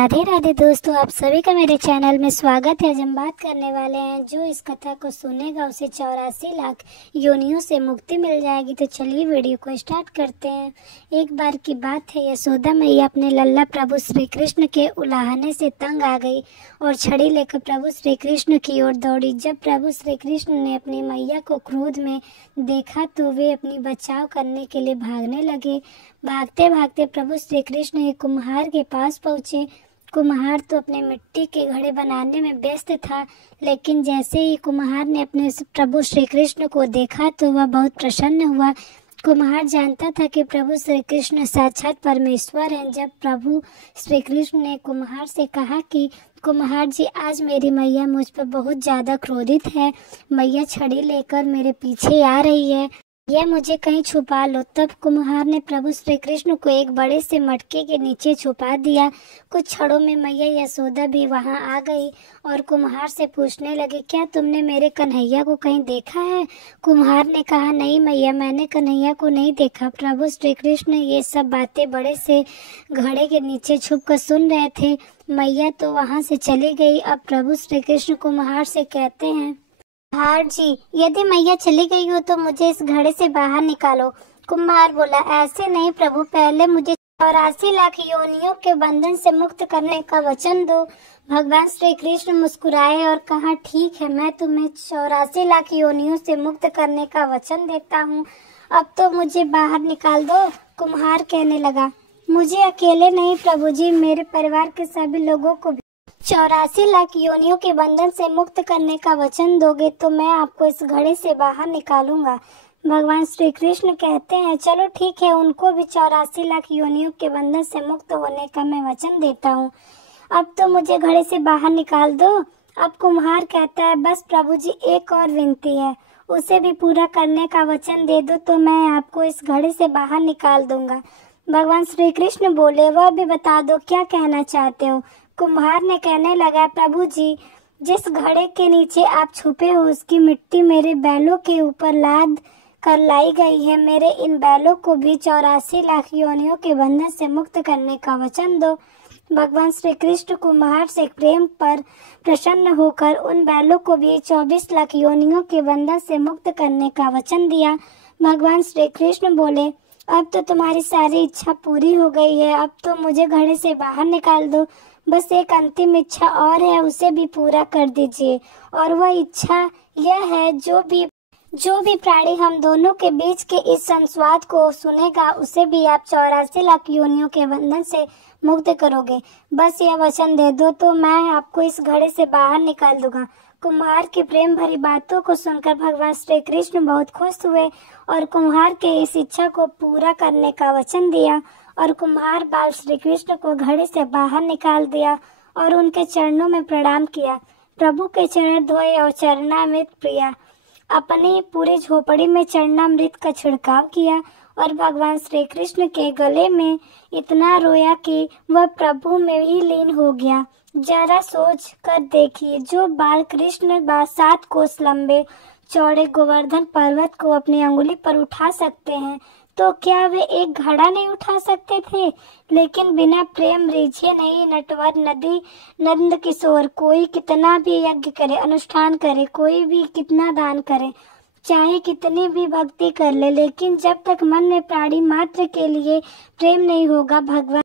राधे राधे दोस्तों, आप सभी का मेरे चैनल में स्वागत है। आज हम बात करने वाले हैं जो इस कथा को सुनेगा उसे 84 लाख योनियों से मुक्ति मिल जाएगी। तो चलिए वीडियो को स्टार्ट करते हैं। एक बार की बात है, यशोदा मैया अपने लल्ला प्रभु श्री कृष्ण के उलाहने से तंग आ गई और छड़ी लेकर प्रभु श्री कृष्ण की ओर दौड़ी। जब प्रभु श्री कृष्ण ने अपनी मैया को क्रोध में देखा तो वे अपनी बचाव करने के लिए भागने लगे। भागते भागते प्रभु श्री कृष्ण एक कुम्हार के पास पहुँचे। कुम्हार तो अपने मिट्टी के घड़े बनाने में व्यस्त था, लेकिन जैसे ही कुम्हार ने अपने प्रभु श्री कृष्ण को देखा तो वह बहुत प्रसन्न हुआ। कुम्हार जानता था कि प्रभु श्री कृष्ण साक्षात परमेश्वर हैं। जब प्रभु श्री कृष्ण ने कुम्हार से कहा कि कुम्हार जी, आज मेरी मैया मुझ पर बहुत ज़्यादा क्रोधित है, मैया छड़ी लेकर मेरे पीछे आ रही है, यह मुझे कहीं छुपा लो। तब कुम्हार ने प्रभु श्री कृष्ण को एक बड़े से मटके के नीचे छुपा दिया। कुछ क्षणों में मैया यशोदा भी वहां आ गई और कुम्हार से पूछने लगी, क्या तुमने मेरे कन्हैया को कहीं देखा है? कुम्हार ने कहा, नहीं मैया, मैंने कन्हैया को नहीं देखा। प्रभु श्री कृष्ण ये सब बातें बड़े से घड़े के नीचे छुप कर सुन रहे थे। मैया तो वहां से चली गई। अब प्रभु श्री कृष्ण कुम्हार से कहते हैं, कुम्हार जी, यदि मैया चली गई हो तो मुझे इस घड़े से बाहर निकालो। कुम्हार बोला, ऐसे नहीं प्रभु, पहले मुझे 84 लाख योनियों के बंधन से मुक्त करने का वचन दो। भगवान श्री कृष्ण मुस्कुराए और कहा, ठीक है, मैं तुम्हें 84 लाख योनियों से मुक्त करने का वचन देता हूँ। अब तो मुझे बाहर निकाल दो। कुम्हार कहने लगा, मुझे अकेले नहीं प्रभु जी, मेरे परिवार के सभी लोगों को 84 लाख योनियों के बंधन से मुक्त करने का वचन दोगे तो मैं आपको इस घड़े से बाहर निकालूंगा। भगवान श्री कृष्ण कहते हैं, चलो ठीक है, उनको भी 84 लाख योनियों के बंधन से मुक्त होने का मैं वचन देता हूँ। अब तो मुझे घड़े से बाहर निकाल दो। अब कुम्हार कहता है, बस प्रभु जी, एक और विनती है, उसे भी पूरा करने का वचन दे दो तो मैं आपको इस घड़े से बाहर निकाल दूंगा। भगवान श्री कृष्ण बोले, वह भी बता दो, क्या कहना चाहते हो? कुम्हार ने कहने लगा, प्रभु जी, जिस घड़े के नीचे आप छुपे हो उसकी मिट्टी मेरे बैलों के ऊपर लाद कर लाई गई है। मेरे इन बैलों को भी 84 लाख योनियों के बंधन से मुक्त करने का वचन दो। भगवान श्री कृष्ण कुम्हार से प्रेम पर प्रसन्न होकर उन बैलों को भी 24 लाख योनियों के बंधन से मुक्त करने का वचन दिया। भगवान श्री कृष्ण बोले, अब तो तुम्हारी सारी इच्छा पूरी हो गई है, अब तो मुझे घड़े से बाहर निकाल दो। बस एक अंतिम इच्छा और है, उसे भी पूरा कर दीजिए। और वह इच्छा यह है, जो भी प्राणी हम दोनों के बीच के इस संवाद को सुनेगा उसे भी आप 84 लाख योनियों के बंधन से मुक्त करोगे। बस यह वचन दे दो तो मैं आपको इस घड़े से बाहर निकाल दूंगा। कुम्हार की प्रेम भरी बातों को सुनकर भगवान श्री कृष्ण बहुत खुश हुए और कुम्हार के इस इच्छा को पूरा करने का वचन दिया। और कुम्हार बाल श्री कृष्ण को घड़े से बाहर निकाल दिया और उनके चरणों में प्रणाम किया। प्रभु के चरण धोए और चरणामृत पिया। अपनी पूरी झोपड़ी में चरणामृत का छिड़काव किया और भगवान श्री कृष्ण के गले में इतना रोया कि वह प्रभु में ही लीन हो गया। जरा सोच कर देखिए, जो बाल कृष्ण 7 कोस लंबे चौड़े गोवर्धन पर्वत को अपनी अंगुली पर उठा सकते हैं तो क्या वे एक घड़ा नहीं उठा सकते थे? लेकिन बिना प्रेम रीझे नहीं नटवर नदी नंद किशोर, कोई कितना भी यज्ञ करे, अनुष्ठान करे, कोई भी कितना दान करे, चाहे कितनी भी भक्ति कर ले, लेकिन जब तक मन में प्राणी मात्र के लिए प्रेम नहीं होगा, भगवान